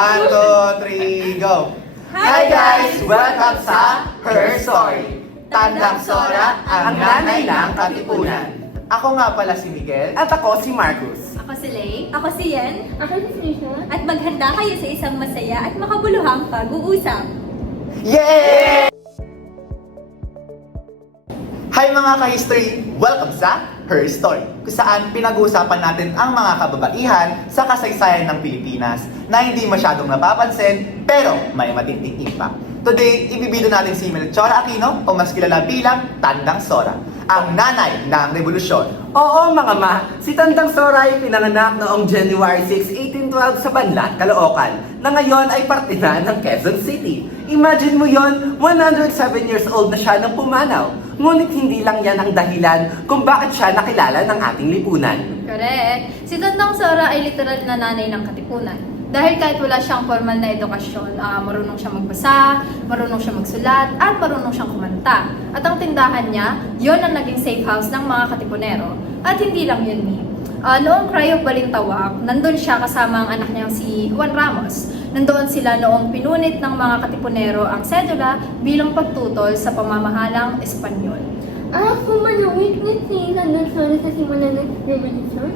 1, 2, 3, go! Hi guys! Welcome sa Her Story! Tandang Sora, ang nanay ng Katipunan. Ako nga pala si Miguel. At ako si Marcus. Ako si Lay. Ako si Yen. Ako si Trisha. At maghanda kayo sa isang masaya at makabuluhang pag-uusap. Yay! Hi mga ka-history! Welcome sa Her Story, kung saan pinag-uusapan natin ang mga kababaihan sa kasaysayan ng Pilipinas na hindi masyadong napapansin pero may matinding impact. Today, ibibida natin si Melchora Aquino o mas kilala bilang Tandang Sora, ang nanay ng revolusyon. Oo mga ma, si Tandang Sora ay pinanganak noong January 6, 1812 sa Banlat, Caloocan, na ngayon ay parte na ng Quezon City. Imagine mo yon, 107 years old na siya nang pumanaw. Ngunit hindi lang yan ang dahilan kung bakit siya nakilala ng ating lipunan. Correct. Si Tandang Sora ay literal na nanay ng Katipunan. Dahil kahit wala siyang formal na edukasyon, marunong siya magbasa, marunong siya magsulat, at marunong siyang kumanta. At ang tindahan niya, yon ang naging safe house ng mga Katipunero. At hindi lang yun, Mi. Noong Cry of Balintawak, nandun siya kasama ang anak niyang si Juan Ramos. Nandoon sila noong pinunit ng mga Katipunero ang sedula bilang pagtutol sa pamamahalang Espanyol. Kumanawit ni si Tandang Sora sa simula ng revolusyon?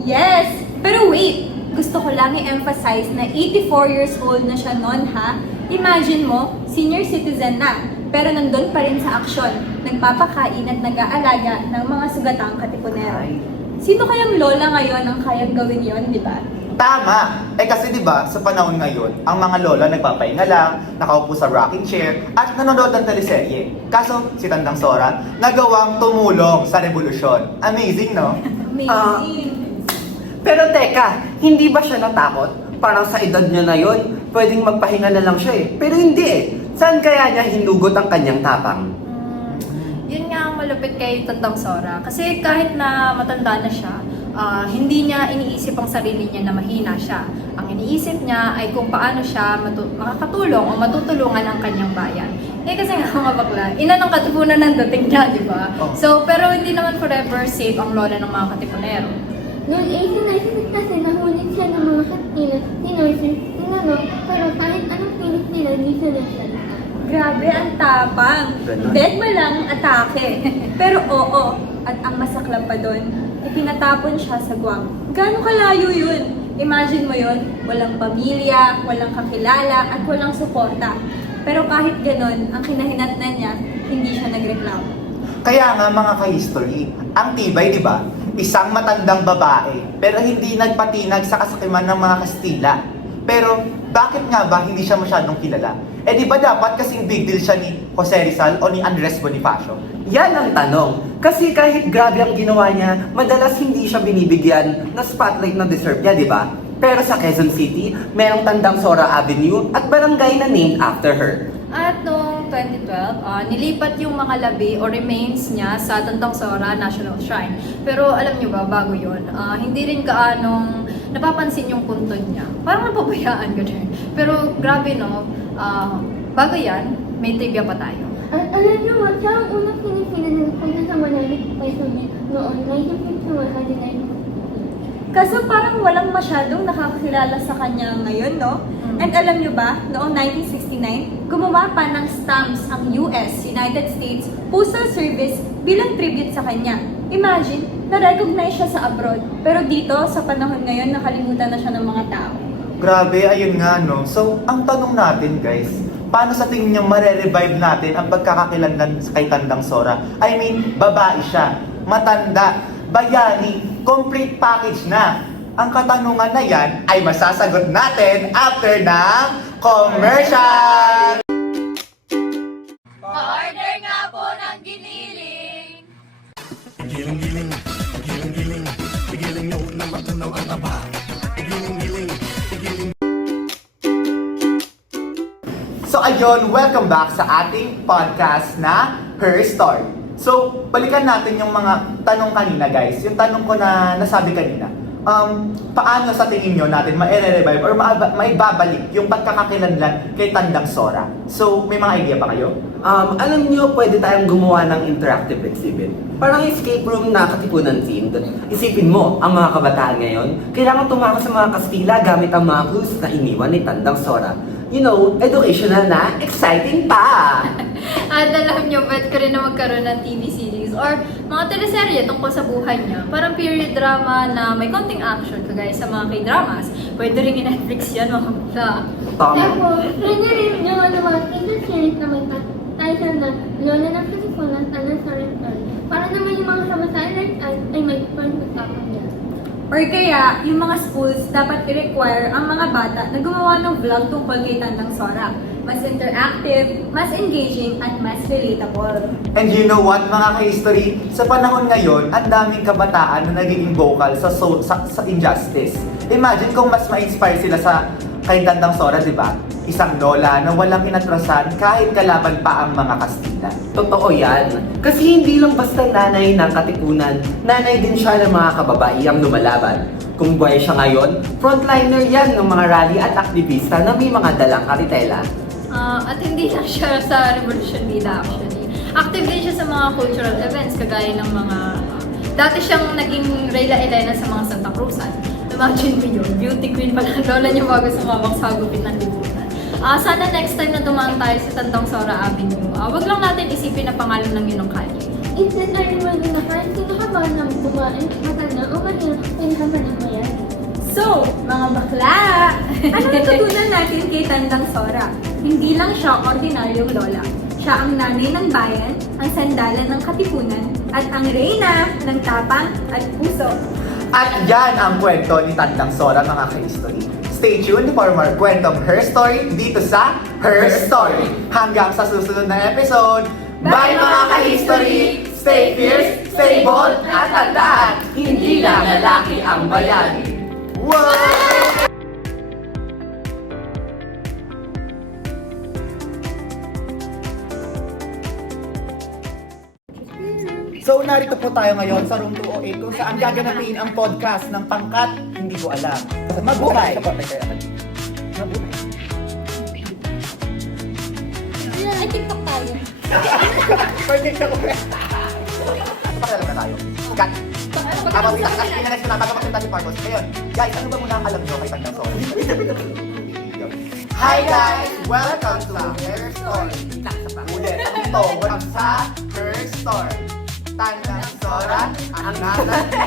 Yes! Pero wait! Gusto ko lang i-emphasize na 84 years old na siya noon ha. Imagine mo, senior citizen na. Pero nandun pa rin sa aksyon. Nagpapakain at nag-aalaga ng mga sugatang Katipunero. Sino kayang lola ngayon ang kayang gawin yon, di ba? Tama! Kasi di ba sa panahon ngayon, ang mga lola nagpapahinga lang, nakaupo sa rocking chair, at nanonood ng teleserye. Kaso, si Tandang Sora, nagawang tumulong sa revolusyon. Amazing, no? Amazing! Pero teka, hindi ba siya natakot? Parang sa edad niya na yon, pwedeng magpahinga na lang siya eh. Pero hindi eh. Saan kaya niya hinugot ang kanyang tapang? Yun nga ang malupit kay Tandang Sora. Kasi kahit na matanda na siya, hindi niya iniisip ang sarili niya na mahina siya. Ang iniisip niya ay kung paano siya makakatulong o matutulungan ang kanyang bayan. Kasi nga mga bakla, ina ng Katipunan ng dating niya, di ba? Oh. So, pero hindi naman forever safe ang lola ng mga Katipunero. Noong 1896 kasi nahulid siya ng mga Kastila, sinano, pero kahit anong pilit nila, hindi siya nagsalita. Grabe ang tapang. Ganun. Dead mo lang atake. Pero oo, at ang masakla pa doon, ipinatapon siya sa Guam. Gaano kalayo yun? Imagine mo yun, walang pamilya, walang kakilala, at walang suporta. Pero kahit ganun, ang kinahinatnan niya, hindi siya nagreklamo. Kaya nga mga ka-history, ang tibay, di ba? Isang matandang babae, pero hindi nagpatinag sa kasakiman ng mga Kastila. Pero bakit nga ba hindi siya masyadong kilala? Di ba dapat kasing big deal siya ni Jose Rizal o ni Andres Bonifacio? Yan ang tanong. Kasi kahit grabe ang ginawa niya, madalas hindi siya binibigyan na spotlight na deserve niya, di ba? Pero sa Quezon City, merong Tandang Sora Avenue at barangay na named after her. At noong 2012, nilipat yung mga labi o remains niya sa Tandang Sora National Shrine. Pero alam niyo ba, bago yun, hindi rin kaanong napapansin yung puntod niya. Parang napabayaan ka din. Pero grabe no, bago yan, may trivia pa tayo. At alam niyo ba, siya ang unang Pilipina na nagpunta sa Manalik Quezon noong 1951 hanggang 1952. Kaso parang walang masyadong nakakakilala sa kanya ngayon, no? And alam nyo ba, noong 1969, gumawa pa ng stamps ang US, United States Postal Service bilang tribute sa kanya. Imagine, na-recognize siya sa abroad. Pero dito, sa panahon ngayon, nakalimutan na siya ng mga tao. Grabe, ayun nga no. So, ang tanong natin guys, paano sa tingin niyo mare-revive natin ang pagkakakilanlan kay Tandang Sora? I mean, babae siya, matanda, bayani, complete package na. Ang katanungan na yan ay masasagot natin after ng commercial! Pa-order nga po ng giniling! Giling-giling, giling-giling, giling nyo na matunaw ang taba. Giling-giling, giling. So ayun, welcome back sa ating podcast na Her Story. So, balikan natin yung mga tanong kanina guys. Yung tanong ko na nasabi kanina. paano sa tingin nyo natin ma-revive or maibabalik yung pagkakakilanlan kay Tandang Sora? So, may mga idea pa kayo? Alam nyo, pwede tayong gumawa ng interactive exhibit. Parang escape room na katipunan themed. Isipin mo, ang mga kabataan ngayon, kailangan tumakas sa mga Kastila gamit ang mga clues na iniwan ni Tandang Sora. You know, educational na, exciting pa! At alam nyo, pwede ko rin na magkaroon ng TV series or mga teleserye tungkol sa buhay niya. Parang period drama na may konting action, kagaya sa mga K-dramas. Pwede rin i-Netflix yan, mga kapla. Tama. Tapos, pwede rin yung mga Kindle series na may title na Lola ng Katipunan, Tandang Sora Story. Para naman yung mga sama-silent ay may point usapan niya. Or kaya, yung mga schools dapat i-require ang mga bata na gumawa ng vlog tungkol kay Tandang Sora. Mas interactive, mas engaging, at mas relatable. And you know what, mga ka-history, sa panahon ngayon, ang daming kabataan na nagiging vocal sa injustice. Imagine kung mas ma-inspire sila sa kay Tandang Sora, di ba? Isang lola na walang inatrasan kahit kalaban pa ang mga Kastila. Totoo yan. Kasi hindi lang basta nanay ng katipunan, nanay din siya ng mga kababaihang lumalaban. Kung buhay siya ngayon, frontliner yan ng mga rally at aktivista na may mga dalang karitela. At hindi lang siya sa Revolution Vida actually. Active din siya sa mga cultural events, kagaya ng mga... dati siyang naging Reyla Elena sa mga Santa Cruzan. Imagine mo yun, beauty queen pala ang lola niya bago sumabak sa gupit ng libutan. Sana next time na dumaan tayo sa Tandang Sora Avenue, wag lang natin isipin na pangalan ng yun ng kalye. Instead ay reminding na kahit sino ka ba ng bumae, matanda o mahirap, pinahaman mo yan. So, mga bakla! Ano natutunan natin kay Tandang Sora? Hindi lang siya ordinaryong lola. Siya ang nanay ng bayan, ang sandalan ng katipunan, at ang reyna ng tapang at puso. At yan ang kwento ni Tandang Sora, mga ka-history. Stay tuned for more kwentong Her Story dito sa Her Story. Hanggang sa susunod na episode. Bye mga ka-history! Stay fierce, stay bold, at tandaan, hindi lang lalaki ang bayan. Wow! So, narito po tayo ngayon sa Room 208 kung saan gaganapin ang podcast ng Pangkat, hindi ko alam. Mabuhay! Mabuhay! Ay, TikTok tayo. Perfect ako. Pakilala na tayo. Kat! Kapag next na bago magpunta si Marcos. Ngayon, guys, ano ba muna ang alam nyo kay Tandang Sora? Hi guys! Welcome to Her Story. Ulit, ito, welcome sa Her Story. Tandang Sora, ang nanay.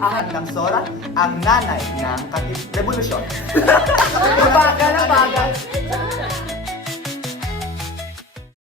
Tandang Sora, ang nanay ng revolusyon. Ang bagal, ang bagal.